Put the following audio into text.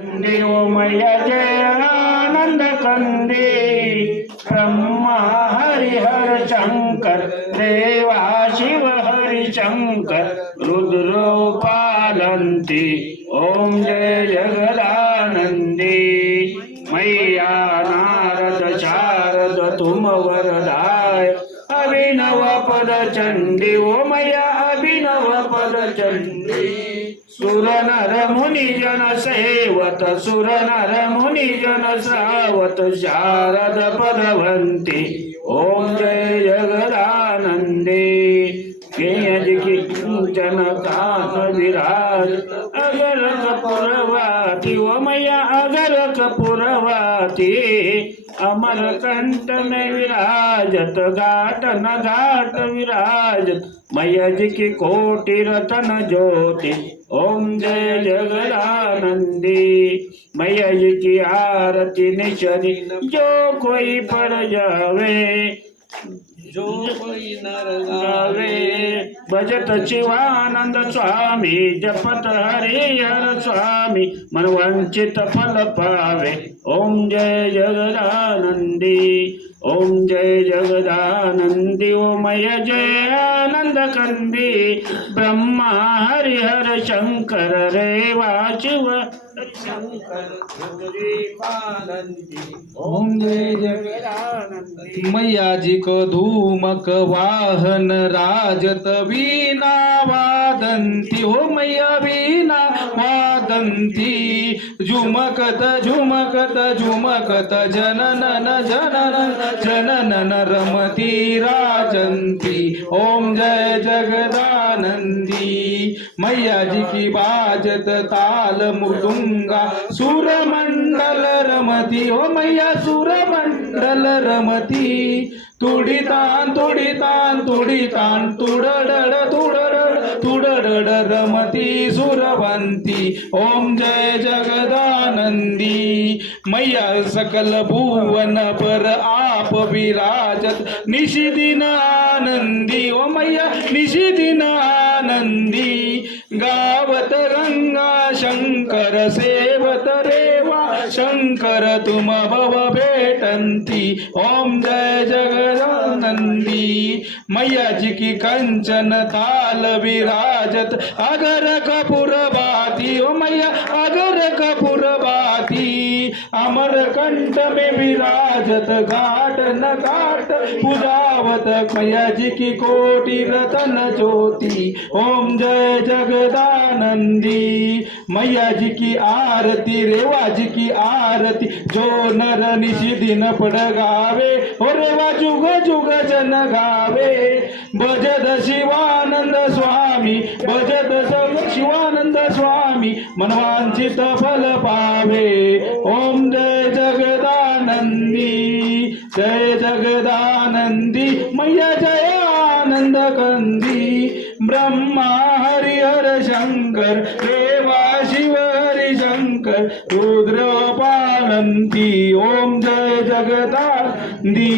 देवमय जय आनंद कंदी ब्रह्मा हरिहर शंकर देवा शिव हरि शंकर रुद्रोपालंती ओम जय जगदानंदी मैया नारद शारद तुम वरदाय अभिनव पद चंडी ओ मैया अभिनव पद चंडी सुर नर मुनि जन सेवत सुर नर मुनि जन सावत शारद पदवंती ओम जय जगदानंदे गेयज की जन कान विराज अगर कपुरवाती ओ मैया अगर कपुरवाती अमर कंठ में विराजत घाट न घाट विराजत मैया जी की कोटि रतन ज्योति ओम जय जगदानंदी मैया जी की आरती निशरी जो कोई पड़ जावे जो कोई नर गावे भजत शिवानंद स्वामी जपत हरिहर स्वामी मनवंचित फल पावे ओम जय जगदानंदी ओम जय जगदानंदी ओमय जय आनंद कंदी ब्रह्मा हरिहर शंकर रेवा शिव शंकर रुद्रोपालंती ओम जय जगदानंदी मैयाजिक धूमक वाहन राजत वीणा वादंती हो मैया वीणा वादंती झुमकत झुमकत झुमकत जननन जननन जननन रमती राजंती ओम जय जगदानंदी मैया जी की बाजत ताल मृदुंगा सुरमंडल रमती हो मैया सुरमंडल रमती तुडितान तुडितान तुडितान तुडडड तुडडड तुडडड रमती सुरवंती ओम जय जगदानंदी मैया सकल भुवन पर आप विराजत निशिदिन आनंदी ओ मैया निशिदिन आनंदी गावत गंगा शंकर सेवत रेवा शंकर तुम भव भेटंती ओम जय जगदानंदी मैया जी की कंचन ताल विराजत अगर कपूर बाती ओ मैया अगर कपूर बाती अमर कंठ में विराजत घाट न घाट पुजावत मैया जी की कोटि रतन ज्योति ओम जय जगदानंदी मैया जी की आरती रेवा जी की आरती जो नर निशि दिन पड़ गावे हो रेवा जुग जुग जन गावे भजत शिवानंद स्वामी भजत शिवानंद स्वामी मनवांचित फल पावे ओम जय जगदानंदी जय जगदानंदी मैया जय आनंद कंदी ब्रह्मा हरिहर शंकर देवा शिव हरि शंकर रुद्रोपालंती ओम जय जगदानंदी।